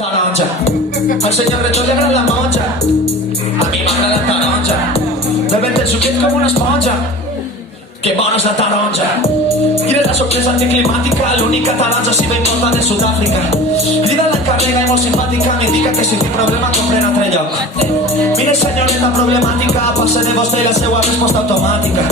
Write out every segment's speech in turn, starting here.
Taronja, al senyor Reto li agrada la monja. A mi m'agrada la taronja. Bevent el suquet com una esponja. Que bona és la taronja. Quina és la sorpresa anticlimàtica? L'única taronja si ben important de Sud-àfrica. Crida l'encarrega i molt simpàtica. M'indica que si té problema compren altre lloc. Mire senyoreta problemàtica, passe de vostè i la seva resposta automàtica.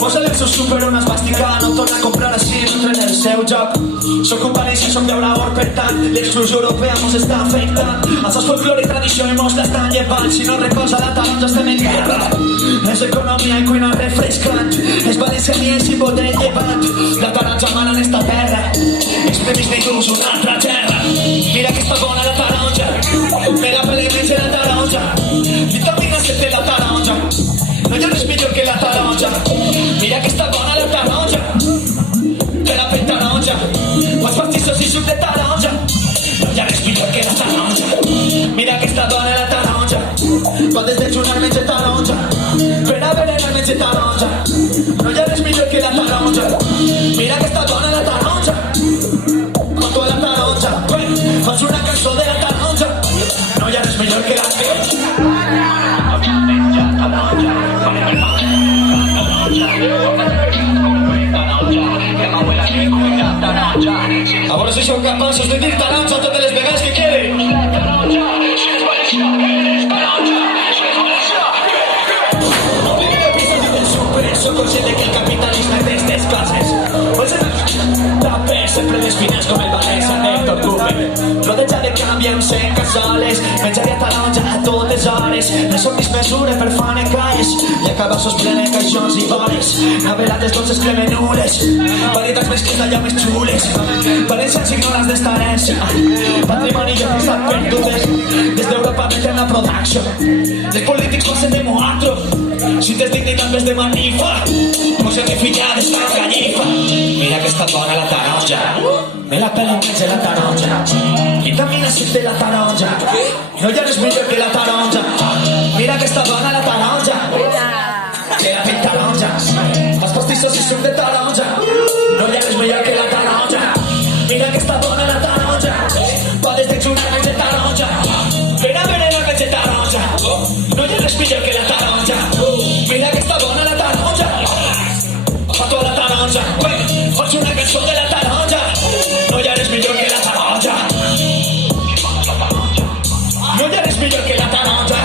Posa-li el seu súper una esbàstica. No torna a comprar així, no entra en el seu joc. Soc un valència, soc llaurador, per tant l'exclusió europea mos està afectant. Els seus folclore i tradició i mos l'estan llevant. Si no recolza la taronja estem en guerra. És economia i cuina refrescant. És valencià i símbol del llevant. La taronja mana en esta terra. És previst de inclús una altra terra. Mira que està bona la taronja. Me la pele menja la taronja. Vitamina C té la taronja. No hi ha res millor que la taronja. Mira que està bona la taronja. Te la pell taronja. Quants pastissos i suc de taronja. No hi ha res millor que la taronja. Mira que està bona la taronja. Podes dejunar menja taronja. Per a berenar menja taronja. No hi ha res millor que la taronja. Mira que està bona la taronja. Con toda la taronja. Fas una cançó de la taronja. No hi ha res millor que la taronja. Menja taronja. A veure si som capaços de dir taronja a totes les vegades que quede. Soc conscient que el capitalisme té estes classes. Tapes sempre les fines com el València d'Hèctor Cooper. Rodeja de canviants en casales. Menjaria taronja a totes hores. No som mis mesures per fanecalles. I a cabassos plenen caixons i bares. Navegades dolces cremenules. Varietats mescles d'allà més xules. Valencians ignorants d'esta herència. Patrimoni i estat perdudes. Des d'Europa meten la production. Els polítics passen de moatro. Si tens dignitat ves de manifa. Posa mi filla d'esta gallifa. Mira que està bona la taronja. Me la pela menja la taronja. Vitamina C té la taronja. No hi ha res millor que la taronja. Mira que està bona la taronja. Que la pell taronja. Els pastissos i suc de taronja. No hi ha res millor que la taronja. Mira que està bona la taronja. Podes dejunar menja taronja. Per a berenar menja taronja. No hi ha res millor que la taronja. Mira que està bona la taronja. Fa tota la taronja. Faig una cançó de la taronja. No hi ha res millor que la taronja. No hi ha res millor que la taronja.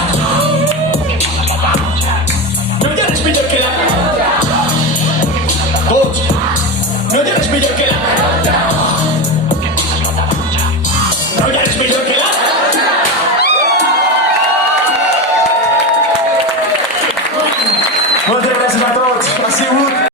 No hi ha res millor que la taronja. Tots. No hi ha res millor que la taronja. No hi ha res millor que la taronja. Moltes gràcies a tots. Ha sigut